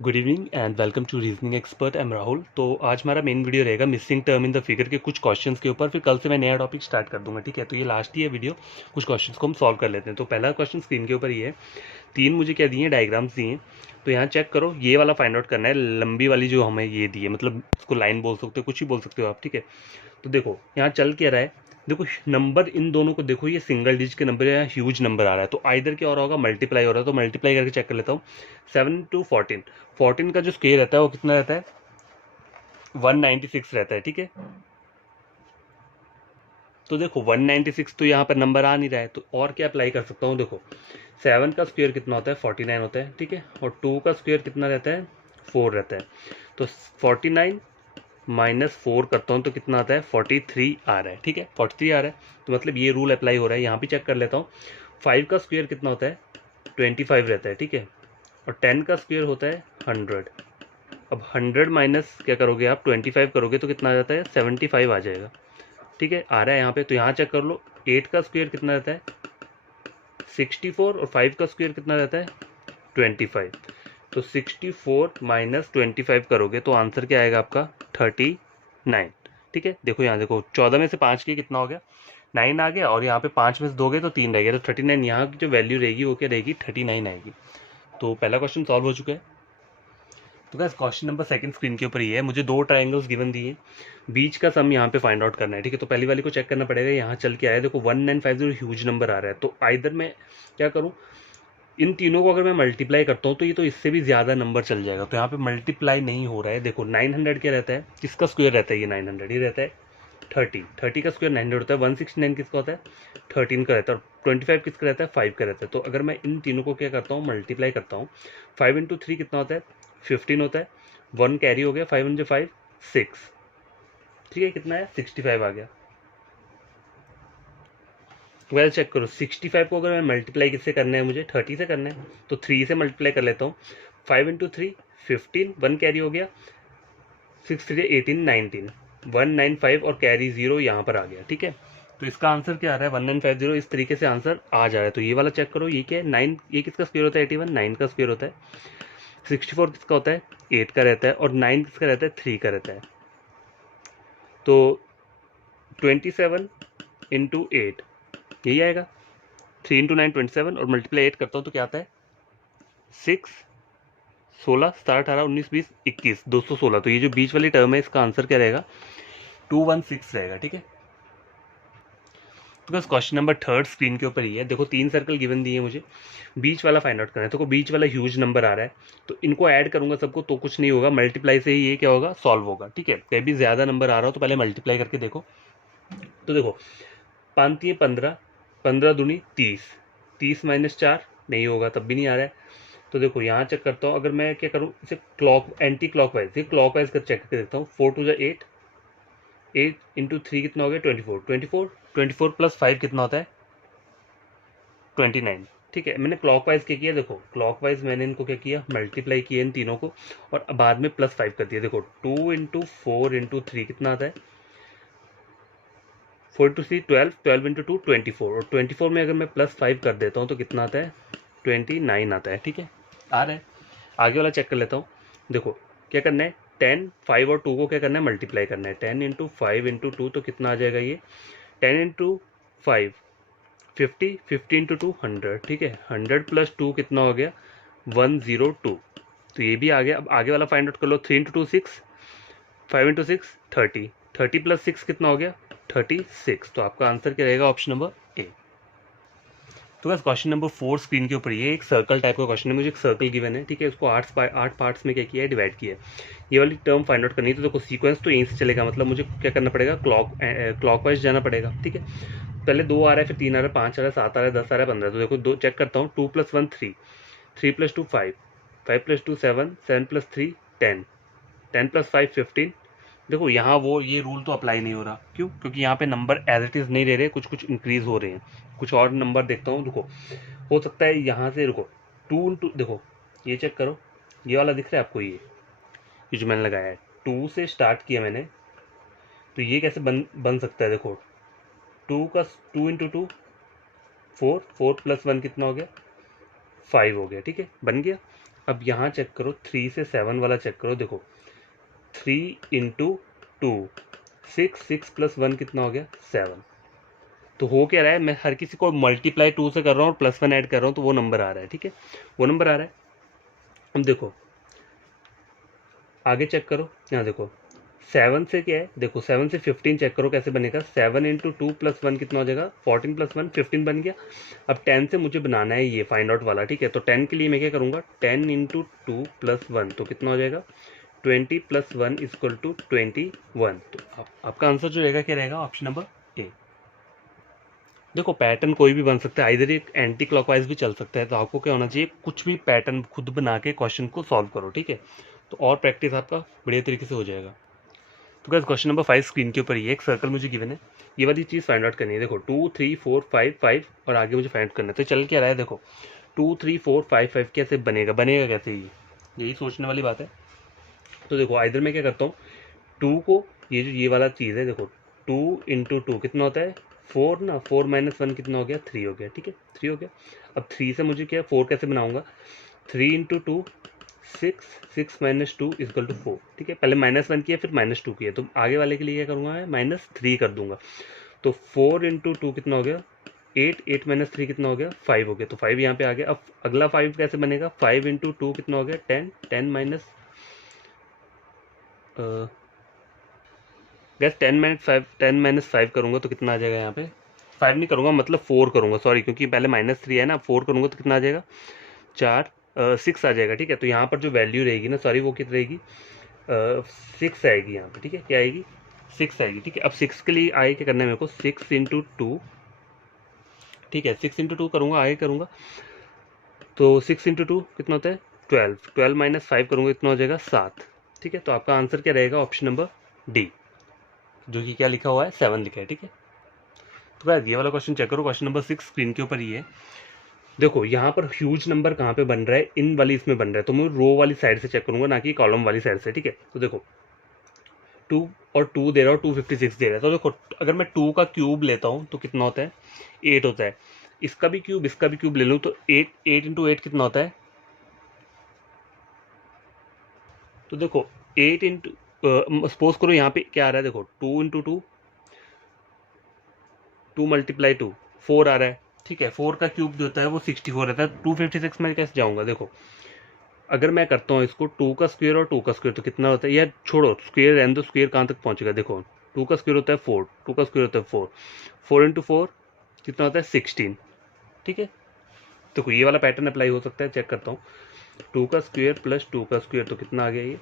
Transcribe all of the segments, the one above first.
Good evening and welcome to reasoning expert. I am Rahul. तो आज हमारा मेन वीडियो रहेगा missing term in the figure के कुछ क्वेश्चंस के ऊपर। फिर कल से मैं नया टॉपिक स्टार्ट कर दूंगा, ठीक है। तो ये लास्ट ही है वीडियो, कुछ क्वेश्चंस को हम सॉल्व कर लेते हैं। तो पहला क्वेश्चन स्क्रीन के ऊपर ये है, तीन मुझे क्या दिए हैं, डायग्राम्स दिए हैं। तो यहाँ चेक करो, ये वाला फाइंड आउट करना है, लंबी वाली जो हमें ये दी है, मतलब इसको लाइन बोल सकते हो, कुछ ही बोल सकते हो आप, ठीक है। तो देखो यहाँ चल क्या रहा है, देखो नंबर इन दोनों को देखो, ये सिंगल डिजिट के नंबर है, ह्यूज नंबर आ रहा है। तो आइदर क्या हो रहा होगा, मल्टीप्लाई हो रहा है। तो मल्टीप्लाई करके चेक कर लेता हूँ। 7 to 14, 14 का जो स्क्वायर रहता है वो कितना रहता है, 196 रहता है, ठीक है। तो देखो 196 तो यहाँ पर नंबर आ नहीं रहा है, तो और क्या अप्लाई कर सकता हूँ। देखो 7 का स्क्वायर कितना होता है, 49 होता है, ठीक है। और 2 का स्क्वायर कितना रहता है, 4 रहता है। तो 49 -4 करता हूँ तो कितना आता है, 43 आ रहा है, ठीक है। 43 आ रहा है, तो मतलब ये रूल अप्लाई हो रहा है। यहाँ भी चेक कर लेता हूँ। 5 का स्क्वायर कितना होता है, 25 रहता है, ठीक है। और 10 का स्क्वायर होता है 100। अब 100 माइनस क्या करोगे आप, 25 करोगे तो कितना आ जाता है, 75 आ जाएगा, ठीक है। आ रहा है यहाँ पे, तो यहाँ चेक कर लो। 8 का स्क्वायर कितना रहता है, 64। और 5 का स्क्वायर कितना रहता है, 25। तो 64 माइनस 25 करोगे तो आंसर क्या आएगा आपका, 39, ठीक है। देखो यहाँ देखो, 14 में से 5 के कितना हो गया, 9 आ गया। और यहाँ पे 5 में से दोगे तो 3 रह गया, तो 39 यहाँ की जो वैल्यू रहेगी वो क्या रहेगी, 39 आएगी। तो पहला क्वेश्चन सॉल्व हो चुका है। तो guys question number second screen के ऊपर ही है, मुझे दो ट्रायंगल्स गिवन दिए, बीच का सम यहाँ पे फाइंड आउट करना है, ठीक है। तो पहली वाली को चेक करना पड़ेगा, यहाँ चल के आया, देखो 1950 ह्यूज नंबर आ रहा है। तो आइदर मैं क्या करूँ, इन तीनों को अगर मैं मल्टीप्लाई करता हूँ तो ये तो इससे भी ज़्यादा नंबर चल जाएगा। तो यहाँ पे मल्टीप्लाई नहीं हो रहा है। देखो 900 क्या रहता है, किसका स्क्वायर रहता है, ये 900 ही रहता है। 30 का स्क्वायर 900 होता है। 169 किसका होता है, 13 का रहता है। और 25 किसका रहता है, 5 का रहता है। तो अगर मैं इन तीनों को क्या करता हूँ, मल्टीप्लाई करता हूँ, 5 इंटू 3 कितना होता है, 15 होता है। 1 कैरी हो गया, 5 इंटू 5 6, ठीक है। कितना है, 65 आ गया। वेल चेक करो, 65 को अगर मैं मल्टीप्लाई किससे करना है, मुझे 30 से करना है, तो 3 से मल्टीप्लाई कर लेता हूँ। 5 इंटू 3 15, 1 कैरी हो गया, 6 3 18 19, 195 और कैरी 0 यहाँ पर आ गया, ठीक है। तो इसका आंसर क्या आ रहा है, 1950। इस तरीके से आंसर आ जा रहा है। तो ये वाला चेक करो, ये क्या है, 9, ये किसका स्क्वायर होता है, 81, 9 का स्क्वायर होता है। 64 किसका होता है, 8 का रहता है। और 9 किसका रहता है, 3 का रहता है। तो 27 इंटू 8 यही आएगा, 3 इंटू 9 27, और मल्टीप्लाई 8 करता हूँ तो क्या आता है, 6, 16, 17, 18, 19, 20, 21, 216। तो ये जो बीच वाली टर्म है इसका आंसर क्या रहेगा, 216 रहेगा, ठीक है। तो बस क्वेश्चन नंबर थर्ड स्क्रीन के ऊपर ही है। देखो तीन सर्कल गिवन दिए मुझे, बीच वाला फाइंड आउट करना है। तो बीच वाला ह्यूज नंबर आ रहा है, तो इनको ऐड करूंगा सबको तो कुछ नहीं होगा, मल्टीप्लाई से ही ये क्या होगा, सॉल्व होगा, ठीक है। कहीं भी ज्यादा नंबर आ रहा हो तो पहले मल्टीप्लाई करके देखो। तो देखो 5 3 15, 15 दूनी 30, 30 माइनस 4 नहीं होगा, तब भी नहीं आ रहा है। तो देखो यहाँ चेक करता हूँ, अगर मैं क्या करूँ, इसे क्लॉक एंटी क्लॉकवाइज, ये क्लॉकवाइज कर चेक करके देखता हूँ। 4 टू 8, 8 इंटू 3 कितना हो गया, 24, 24, 24 प्लस 5 कितना होता है, 29, ठीक है। मैंने क्लॉकवाइज क्या किया, देखो क्लॉकवाइज मैंने इनको क्या किया, मल्टीप्लाई किया इन तीनों को, और बाद में +5 कर दिया। देखो 2 इंटू 4 इंटू 3 कितना आता है, 4 टू 3 12, 12 इंटू 2 24, और 24 में अगर मैं +5 कर देता हूँ तो कितना आता है, 29 आता है, ठीक है। आ रहा है, आगे वाला चेक कर लेता हूँ। देखो क्या करना है, 10, 5 और 2 को क्या करना है, मल्टीप्लाई करना है। 10 इंटू 5 इंटू 2 तो कितना आ जाएगा ये, 10 इंटू 5 50, 50 इंटू 2 100, ठीक है। 100 प्लस 2 कितना हो गया, 102। तो ये भी आ गया। अब आगे वाला फाइंड आउट कर लो। 3 इंटू 2 6, 5 इंटू 6 30, 30 प्लस 6 कितना हो गया, 36। तो आपका आंसर क्या रहेगा, ऑप्शन नंबर ए। तो बस क्वेश्चन नंबर 4 स्क्रीन के ऊपर ये एक सर्कल टाइप का क्वेश्चन है। मुझे एक सर्कल गिवन है, ठीक है। उसको 8 पार्ट्स में क्या किया है, डिवाइड किया है। ये वाली टर्म फाइंड आउट करनी है। तो देखो सीक्वेंस तो यहीं से चलेगा, मतलब मुझे क्या करना पड़ेगा, क्लॉकवाइज जाना पड़ेगा, ठीक है। पहले 2 आ रहा है, फिर 3 आ रहा है, 5 आ रहा है, 7 आ रहा है, 10 आ रहा है, 15। तो देखो दो चेक करता हूँ, 2 + 1 3, 3 + 2 5, 5 + 2 7, 7 + 3 10, 10 + 5 15। देखो यहाँ वो ये रूल तो अप्लाई नहीं हो रहा, क्यों, क्योंकि यहाँ पे नंबर एज इट इज़ नहीं रह रहे, कुछ कुछ इंक्रीज हो रहे हैं। कुछ और नंबर देखता हूँ, रुको, हो सकता है यहाँ से, रुको 2 इंटू, देखो ये चेक करो, ये वाला दिख रहा है आपको, ये जो मैंने लगाया है, 2 से स्टार्ट किया मैंने, तो ये कैसे बन सकता है, देखो 2 इंटू 2 4, 4 + 1 कितना हो गया, 5 हो गया, ठीक है, बन गया। अब यहाँ चेक करो, 3 से 7 वाला चेक करो, देखो 3 इंटू 2 6, 6 प्लस 1 कितना हो गया 7। तो हो क्या रहा है, मैं हर किसी को मल्टीप्लाई 2 से कर रहा हूँ और प्लस 1 ऐड कर रहा हूँ, तो वो नंबर आ रहा है। ठीक है, वो नंबर आ रहा है। अब देखो आगे चेक करो, यहाँ देखो 7 से क्या है, देखो 7 से 15 चेक करो कैसे बनेगा। 7 इंटू 2 प्लस 1 कितना हो जाएगा, 14 प्लस 1 15 बन गया। अब 10 से मुझे बनाना है ये फाइंड आउट वाला। ठीक है, तो 10 के लिए मैं क्या करूँगा, 10 इंटू 2 प्लस 1 तो कितना हो जाएगा 20 प्लस 1 इक्वल टू 21। तो आपका आंसर जो रहेगा क्या रहेगा, ऑप्शन नंबर ए। देखो पैटर्न कोई भी बन सकता है, इधर एक एंटी क्लॉकवाइज भी चल सकता है। तो आपको क्या होना चाहिए, कुछ भी पैटर्न खुद बना के क्वेश्चन को सॉल्व करो। ठीक है, तो और प्रैक्टिस आपका बढ़िया तरीके से हो जाएगा। तो गाइस क्वेश्चन नंबर 5 स्क्रीन के ऊपर ये एक सर्कल मुझे गिवन है, ये वाली चीज़ फाइंड आउट करनी है। देखो 2 3 4 5 5 और आगे मुझे फाइंड करना है। तो चल क्या रहा है, देखो 2 3 4 5 5 कैसे बनेगा, बनेगा कैसे, यही सोचने वाली बात है। तो देखो इधर मैं क्या करता हूँ, 2 को ये जो ये वाला चीज़ है, देखो 2 इंटू 2 कितना होता है 4 ना, 4 माइनस 1 कितना हो गया 3 हो गया। ठीक है, 3 हो गया। अब 3 से मुझे क्या 4 कैसे बनाऊंगा, 3 इंटू 2 6, 6 माइनस 2 इजकल टू 4। ठीक है, पहले -1 किया फिर -2 किया, तो आगे वाले के लिए क्या करूँगा मैं -3 कर दूंगा। तो 4 इंटू 2 कितना हो गया 8, 8 माइनस 3 कितना हो गया 5 हो गया। तो 5 यहाँ पे आ गया। अब अगला 5 कैसे बनेगा, 5 इंटू 2 कितना हो गया 10, 10 माइनस गैस 10 माइनस 5 करूँगा तो कितना आ जाएगा यहाँ पे, 5 नहीं करूँगा मतलब 4 करूँगा, सॉरी, क्योंकि पहले -3 है ना, 4 करूँगा तो कितना आ जाएगा 4 6 आ जाएगा। ठीक है, तो यहाँ पर जो वैल्यू रहेगी ना, सॉरी, वो कितनी रहेगी 6 आएगी यहाँ पे। ठीक है, क्या आएगी 6 आएगी। ठीक है, अब 6 के लिए आगे क्या करना है मेरे को, 6 इंटू 2। ठीक है, 6 इंटू 2 करूँगा, आगे करूँगा तो 6 इंटू 2 कितना होता है 12, 12 माइनस 5 करूँगा कितना हो जाएगा 7। ठीक है, तो आपका आंसर क्या रहेगा, ऑप्शन नंबर डी, जो कि क्या लिखा हुआ है 7 लिखा है। ठीक है, तो गाइस ये वाला क्वेश्चन चेक करो, क्वेश्चन नंबर 6 स्क्रीन के ऊपर ही है। देखो यहाँ पर ह्यूज नंबर कहाँ पे बन रहा है, इन वाली इसमें बन रहा है, तो मैं रो वाली साइड से चेक करूंगा, ना कि कॉलम वाली साइड से। ठीक है, तो देखो 2 और 2 दे रहा हूँ, 256 दे रहा है। तो देखो अगर मैं 2 का क्यूब लेता हूँ तो कितना होता है 8 होता है। इसका भी क्यूब ले लूँ तो 8, 8 इंटू 8 कितना होता है, तो देखो 8 इंटू सपोज करो यहाँ पे क्या आ रहा है, देखो 2 इंटू 2, 2 मल्टीप्लाई 2 4 आ रहा है। ठीक है, 4 का क्यूब जो होता है वो 64 रहता है। 256 में कैसे जाऊँगा, देखो अगर मैं करता हूँ इसको 2 का स्क्वायर और 2 का स्क्वायर तो कितना होता है, यार छोड़ो स्क्वायर रहने दो, स्क्वायर कहाँ तक पहुँचेगा, देखो 2 का स्क्वायर होता है 4, 2 का स्क्वायर होता है 4, 4 इंटू 4 कितना होता है 16। ठीक है, देखो ये वाला पैटर्न अप्लाई हो सकता है, चेक करता हूँ 2 का स्क्वायर प्लस 2 का स्क्वायर तो कितना आ गया ये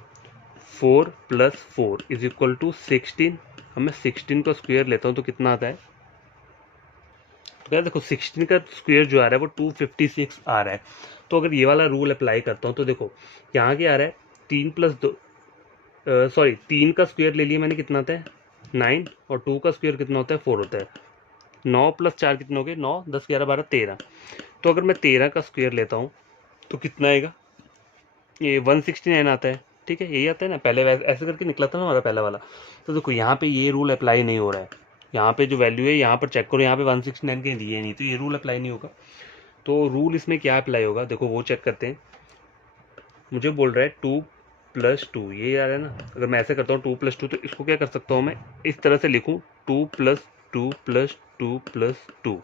4 प्लस 4 इज इक्वल टू 16। अब मैं 16 का स्क्वायर लेता हूँ तो कितना आता है, तो देखो 16 का स्क्वायर जो आ रहा है वो 256 आ रहा है। तो अगर ये वाला रूल अप्लाई करता हूँ तो देखो यहाँ क्या आ रहा है 3 प्लस 2, सॉरी 3 का स्क्वायर ले लिया मैंने, कितना आता है 9, और 2 का स्क्वायर कितना होता है 4 होता है। 9 प्लस 4 कितने हो गए 9, 10 11 12 13। तो अगर मैं 13 का स्क्वायर लेता हूँ तो कितना आएगा, ये 169 आता है। ठीक है, यही आता है ना, पहले ऐसे करके निकला था ना हमारा पहला वाला। तो देखो यहाँ पे ये रूल अप्लाई नहीं हो रहा है, यहाँ पे जो वैल्यू है यहाँ पर चेक करो, यहाँ पे 169 के दिए नहीं, तो ये रूल अप्लाई नहीं होगा। तो रूल इसमें क्या अप्लाई होगा, देखो वो चेक करते हैं। मुझे बोल रहा है 2 प्लस 2, ये आ रहा है ना, अगर मैं ऐसे करता हूँ 2 प्लस 2 तो इसको क्या कर सकता हूँ मैं इस तरह से लिखूँ 2 प्लस 2 प्लस 2 प्लस 2,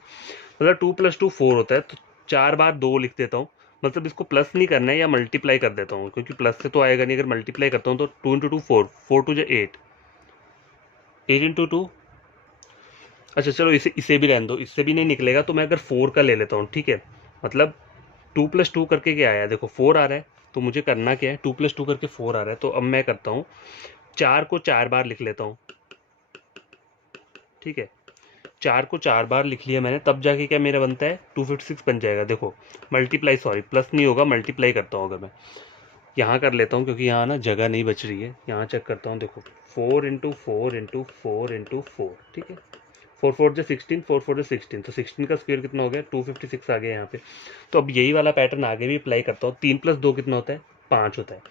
मतलब 2 प्लस 2 4 होता है। तो 4 बार 2 लिख देता हूँ, मतलब इसको प्लस नहीं करना है या मल्टीप्लाई कर देता हूँ, क्योंकि प्लस से तो आएगा नहीं। अगर मल्टीप्लाई करता हूँ तो 2 इंटू 2 4, 4 टू जो 8, 8 इंटू 2, अच्छा चलो इसे भी रहने दो, इससे भी नहीं निकलेगा तो मैं अगर 4 का ले लेता हूँ। ठीक है, मतलब 2 प्लस 2 करके क्या आया, देखो 4 आ रहा है, तो मुझे करना क्या है 2 प्लस 2 करके 4 आ रहा है। तो अब मैं करता हूँ 4 को 4 बार लिख लेता हूँ। ठीक है, 4 को 4 बार लिख लिया मैंने, तब जाके क्या मेरा बनता है 256 बन जाएगा। देखो मल्टीप्लाई, सॉरी प्लस नहीं होगा, मल्टीप्लाई करता हूँ। अगर मैं यहाँ कर लेता हूँ क्योंकि यहाँ ना जगह नहीं बच रही है, यहाँ चेक करता हूँ, देखो 4 इंटू 4 इंटू 4 इंटू 4। ठीक है, 4 4 जो 16, 4 4 जो 16, तो 16 का स्क्वायर कितना हो गया 256 आ गया यहाँ पे। तो अब यही वाला पैटर्न आगे भी अप्लाई करता हूँ। 3 प्लस 2 कितना होता है 5 होता है,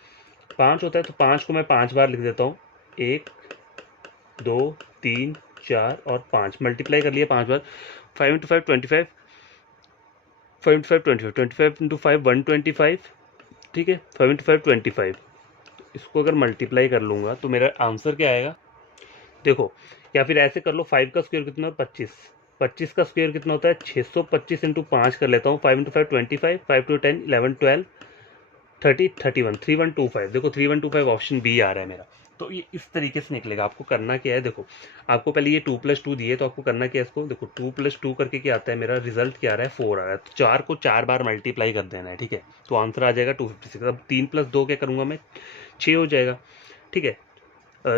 5 होता है, तो 5 को मैं 5 बार लिख देता हूँ, 1 2 3 4 और 5, मल्टीप्लाई कर लिया 5 बार। 5 इंटू 5 25, 5 इंटू 5 25, 25 इंटू 5 125। ठीक ठीक है, 5 इंटू 5 25। इसको अगर मल्टीप्लाई कर लूँगा तो मेरा आंसर क्या आएगा देखो, या फिर ऐसे कर लो, 5 का स्क्वायर कितना है 25, 25 का स्क्वायर कितना होता है 625 इंटू 5 कर लेता हूँ, 5 इंटू 5 25, 5 टू 10 11 12 30 31 3125। देखो 3125 ऑप्शन बी आ रहा है मेरा। तो ये इस तरीके से निकलेगा। आपको करना क्या है, देखो आपको पहले ये 2+2 दिए, तो आपको करना क्या है, इसको देखो 2+2 करके क्या आता है, मेरा रिजल्ट क्या आ रहा है 4 आ रहा है। तो 4 को 4 बार मल्टीप्लाई कर देना है, ठीक है, तो आंसर आ जाएगा 256। अब 3+2 क्या करूँगा मैं, 6 हो जाएगा, ठीक है।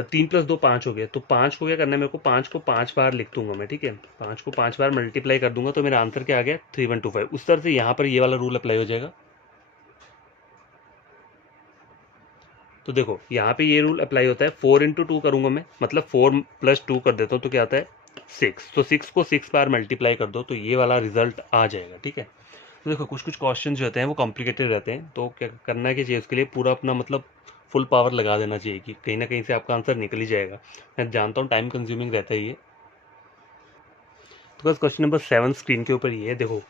3+2 5 हो गया, तो 5 को क्या करना है मेरे को, 5 को 5 बार लिख दूंगा मैं, ठीक है, 5 को 5 बार मल्टीप्लाई कर दूंगा, तो मेरा आंसर क्या आ गया 3125। उस तरह से यहाँ पर ये वाला रूल अप्लाई हो जाएगा। तो देखो यहाँ पे ये रूल अप्लाई होता है, 4 इंटू 2 करूंगा मैं, मतलब 4+2 कर देता हूँ, तो क्या आता है 6। तो 6 को 6 बार मल्टीप्लाई कर दो, तो ये वाला रिजल्ट आ जाएगा, ठीक है। तो देखो कुछ कुछ क्वेश्चन जो होते हैं वो कॉम्प्लिकेटेड रहते हैं, तो क्या करना चाहिए उसके लिए, पूरा अपना मतलब फुल पावर लगा देना चाहिए कि कहीं ना कहीं से आपका आंसर निकल ही जाएगा। मैं जानता हूँ टाइम कंज्यूमिंग रहता है ये। तो बस क्वेश्चन नंबर 7 स्क्रीन के ऊपर ये है, देखो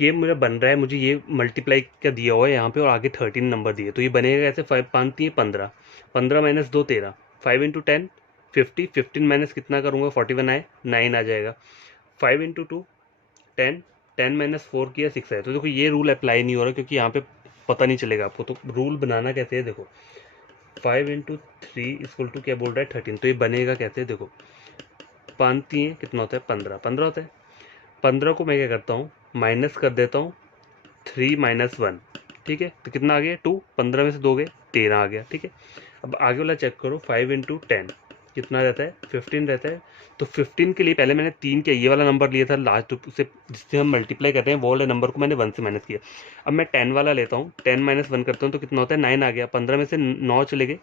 ये मेरा बन रहा है, मुझे ये मल्टीप्लाई का दिया हुआ है यहाँ पे, और आगे 13 नंबर दिए, तो ये बनेगा कैसे, 5 5 3 15, 15 माइनस 2 13, 5 इंटू 10 50, 15 माइनस कितना करूँगा 41 आए, 9 आ जाएगा, 5 इंटू 2 10, 10 माइनस 4 किया 6 आए। तो देखो ये रूल अप्लाई नहीं हो रहा, क्योंकि यहाँ पे पता नहीं चलेगा आपको। तो रूल बनाना कैसे है, देखो 5 इंटू 3 इक्वल टू क्या बोल रहा है 13, तो ये बनेगा कैसे, देखो 5 3 कितना होता है 15, 15 होता है। 15 को मैं क्या करता हूँ माइनस कर देता हूँ, 3 माइनस 1, ठीक है, तो कितना आ गया 2, 15 में से 2 गए 13 आ गया, ठीक है। अब आगे वाला चेक करो, 5 इंटू 10 कितना रहता है 15 रहता है। तो 15 के लिए पहले मैंने 3 के ये वाला नंबर लिया था लास्ट, उसे जिससे हम मल्टीप्लाई करते हैं वो वाले नंबर को मैंने 1 से माइनस किया। अब मैं 10 वाला लेता हूँ, 10 माइनस 1 करता हूँ, तो कितना होता है 9 आ गया, 15 में से 9 चले गए,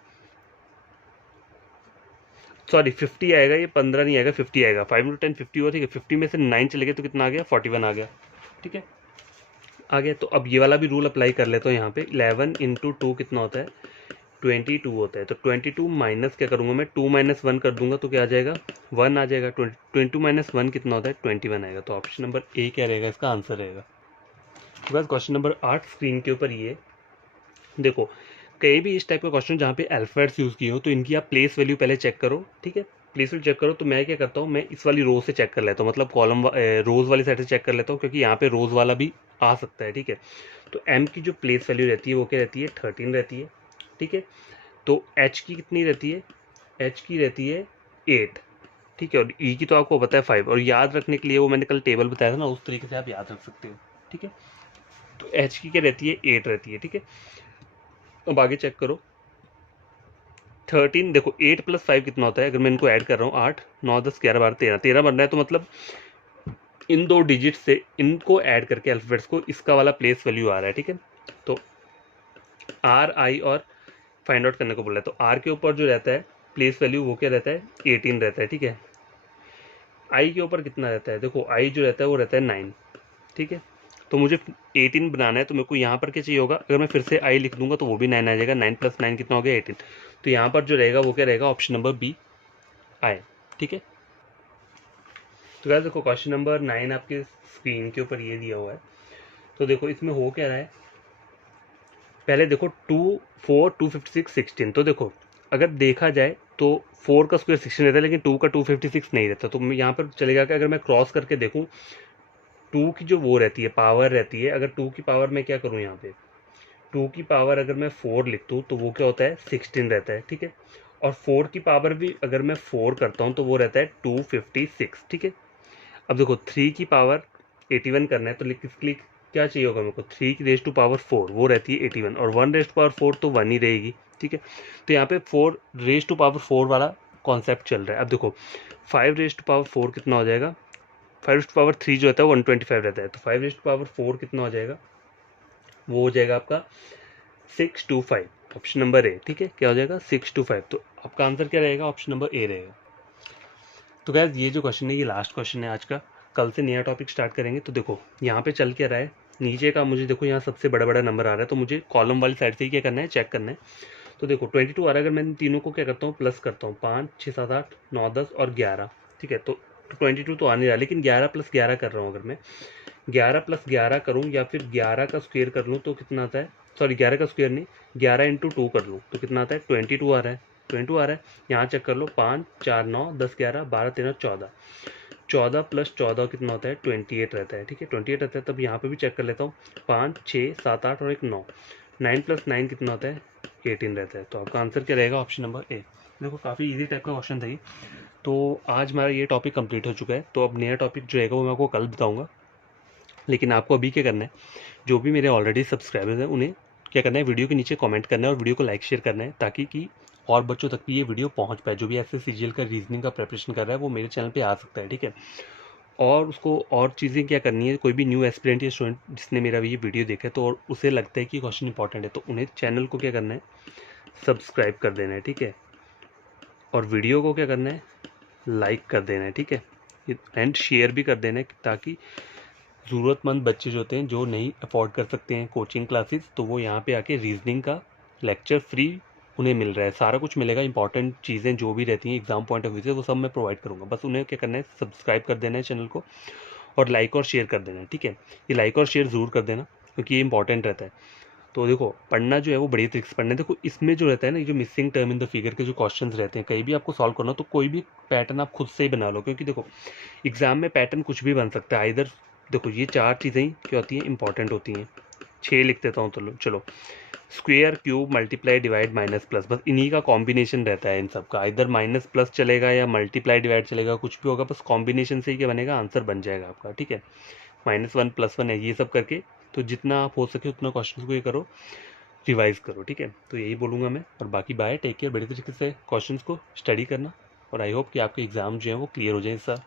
सॉरी 50 आएगा, ये 15 नहीं आएगा 50 आएगा, 5 इंटू 10 50 हुआ, ठीक है, 50 में से 9 चले गए, तो कितना आ गया 41 आ गया, ठीक है, आ गया। तो अब ये वाला भी रूल अप्लाई कर लेता हूँ यहाँ पे, 11 इंटू 2 कितना होता है 22 होता है। तो 22 माइनस क्या करूँगा मैं, 2 माइनस 1 कर दूंगा, तो क्या आ जाएगा 1 आ जाएगा, 22 माइनस 1 कितना होता है 21 आएगा। तो ऑप्शन नंबर ए क्या रहेगा, इसका आंसर रहेगा। तो बस क्वेश्चन नंबर 8 स्क्रीन के ऊपर ये देखो, कहीं भी इस टाइप का क्वेश्चन जहाँ पे अल्फाबेट्स यूज़ किए हो, तो इनकी आप प्लेस वैल्यू पहले चेक करो, ठीक है, प्लेस वैल्यू चेक करो। तो मैं क्या करता हूँ, मैं इस वाली रो से चेक कर लेता हूँ, मतलब कॉलम रोज वाली साइड से चेक कर लेता हूँ, क्योंकि यहाँ पे रोज वाला भी आ सकता है, ठीक है। तो एम की जो प्लेस वैल्यू रहती है वो क्या रहती है 13 रहती है, ठीक है। तो एच की कितनी रहती है, एच की रहती है 8, ठीक है, और ई की तो आपको पता है 5। और याद रखने के लिए वो मैंने कल टेबल बताया था ना, उस तरीके से आप याद रख सकते हो, ठीक है। तो एच की क्या रहती है 8 रहती है, ठीक है। अब आगे चेक करो 13, देखो 8 + 5 कितना होता है, अगर मैं इनको ऐड कर रहा हूँ 8 9 10 11 12 13, 13 बन रहा है, तो मतलब इन दो डिजिट से इनको ऐड करके अल्फाबेट्स को इसका वाला प्लेस वैल्यू आ रहा है, ठीक है। तो आर आई और फाइंड आउट करने को बोला है, तो आर के ऊपर जो रहता है प्लेस वैल्यू वो क्या रहता है 18 रहता है, ठीक है। आई के ऊपर कितना रहता है, देखो आई जो रहता है वो रहता है 9, ठीक है। तो मुझे 18 बनाना है, तो मेरे को यहाँ पर क्या चाहिए होगा, अगर मैं फिर से आई लिख दूंगा तो वो भी 9 आ जाएगा, 9 + 9 कितना हो गया 18। तो यहाँ पर जो रहेगा वो क्या रहेगा, ऑप्शन नंबर बी आए, ठीक है। तो गाइस देखो क्वेश्चन नंबर 9 आपके स्क्रीन के ऊपर ये दिया हुआ है। तो देखो इसमें हो क्या रहा है, पहले देखो 2 4 256 16। तो देखो अगर देखा जाए तो 4 का स्क्वायर 16 रहता है, लेकिन 2 का 256 नहीं रहता। तो यहाँ पर चलेगा कि अगर मैं क्रॉस करके देखूँ, 2 की जो वो रहती है पावर रहती है, अगर 2 की पावर मैं क्या करूँ यहाँ पे, 2 की पावर अगर मैं 4 लिख दूँ तो वो क्या होता है 16 रहता है, ठीक है। और 4 की पावर भी अगर मैं 4 करता हूँ तो वो रहता है 256, ठीक है। अब देखो 3 की पावर 81 करना है, तो इसके लिए क्या चाहिए होगा मेरे को, 3 की रेज टू पावर 4 वो रहती है 81, और 1 रेज टू पावर 4 तो 1 ही रहेगी, ठीक है। तो यहाँ पे 4 रेज टू पावर 4 वाला कॉन्सेप्ट चल रहा है। अब देखो 5 रेज टू पावर 4 कितना हो जाएगा, 5 रेज टू पावर 3 जो रहता है 125 रहता है, तो 5 रेज टू पावर 4 कितना हो जाएगा, वो हो जाएगा आपका 625, ऑप्शन नंबर ए, ठीक है। क्या हो जाएगा 625। तो आपका आंसर क्या रहेगा, ऑप्शन नंबर ए रहेगा। तो गैस ये जो क्वेश्चन है ये लास्ट क्वेश्चन है आज का, कल से नया टॉपिक स्टार्ट करेंगे। तो देखो यहाँ पे चल क्या रहा है, नीचे का मुझे देखो यहाँ सबसे बड़ा बड़ा नंबर आ रहा है, तो मुझे कॉलम वाली साइड से ही क्या करना है चेक करना है। तो देखो 22 आ रहा है, अगर मैं इन तीनों को क्या करता हूँ प्लस करता हूँ, 5 6 7 8 9 10 और 11, ठीक है। तो 22 तो आ नहीं रहा, लेकिन 11 + 11 कर रहा हूँ अगर मैं, 11 + 11 करूँ या फिर 11 का स्क्वायर कर लूँ तो कितना आता है, सॉरी 11 का स्क्वायर नहीं, 11 × 2 कर लूँ तो कितना आता है, 22 आ रहा है, 22 आ रहा है। यहाँ चेक कर लो, 5 4 9 10 11 12 13 14, 14 + 14 कितना होता है, 28 रहता है। ठीक है, 28 रहता है। तब यहाँ पे भी चेक कर लेता हूँ, 5 6 7 8 और एक 9, 9 + 9 कितना होता है, 18 रहता है। तो आपका आंसर क्या रहेगा, ऑप्शन नंबर ए। देखो काफ़ी इजी टाइप का क्वेश्चन था ये। तो आज हमारा ये टॉपिक कंप्लीट हो चुका है। तो अब नया टॉपिक जो रहेगा वो मैं आपको कल बताऊँगा। लेकिन आपको अभी क्या करना है, जो भी मेरे ऑलरेडी सब्सक्राइबर्स हैं उन्हें क्या करना है, वीडियो के नीचे कमेंट करना है और वीडियो को लाइक शेयर करना है, ताकि कि और बच्चों तक भी ये वीडियो पहुंच पाए। जो भी ऐसे सीजीएल का रीजनिंग का प्रिपरेशन कर रहा है वो मेरे चैनल पे आ सकता है। ठीक है, और उसको और चीज़ें क्या करनी है, कोई भी न्यू एस्पिरेंट या स्टूडेंट जिसने मेरा ये वीडियो देखा है तो और उसे लगता है कि क्वेश्चन इंपॉर्टेंट है, तो उन्हें चैनल को क्या करना है, सब्सक्राइब कर देना है। ठीक है, और वीडियो को क्या करना है, लाइक कर देना है। ठीक है, एंड शेयर भी कर देना है, ताकि ज़रूरतमंद बच्चे जो होते हैं, जो नहीं अफोर्ड कर सकते हैं कोचिंग क्लासेस, तो वो यहाँ पे आके रीजनिंग का लेक्चर फ्री उन्हें मिल रहा है। सारा कुछ मिलेगा, इंपॉर्टेंट चीज़ें जो भी रहती हैं एग्जाम पॉइंट ऑफ व्यू से वो सब मैं प्रोवाइड करूँगा। बस उन्हें क्या करना है, सब्सक्राइब कर देना है चैनल को और लाइक और शेयर कर देना है। ठीक है, ये लाइक और शेयर ज़रूर कर देना, क्योंकि ये इंपॉर्टेंट रहता है। तो देखो पढ़ना जो है वो बड़ी तरीके से पढ़ना है। देखो इसमें जो रहता है ना, ये जो missing term in the figure के जो क्वेश्चंस रहते हैं, कहीं भी आपको सॉल्व करना हो तो कोई भी पैटर्न आप खुद से ही बना लो, क्योंकि देखो एग्जाम में पैटर्न कुछ भी बन सकता है। इधर देखो ये 4 चीज़ें क्या होती हैं, इंपॉर्टेंट होती हैं। 6 लिख देता हूँ, तो चलो square, cube, multiply, divide, minus, plus, बस इन्हीं का कॉम्बिनेशन रहता है इन सब का। इधर माइनस प्लस चलेगा या मल्टीप्लाई डिवाइड चलेगा, कुछ भी होगा, बस कॉम्बिनेशन से ही क्या बनेगा, आंसर बन जाएगा आपका। ठीक है, -1 +1 है, ये सब करके तो जितना आप हो सके उतना क्वेश्चन को ये करो, रिवाइज करो। ठीक है, तो यही बोलूँगा मैं, और बाकी बाय, टेक केयर, बड़े तरीके से क्वेश्चन को स्टडी करना, और आई होप कि आपके एग्जाम जो है वो क्लियर हो जाए इस साल।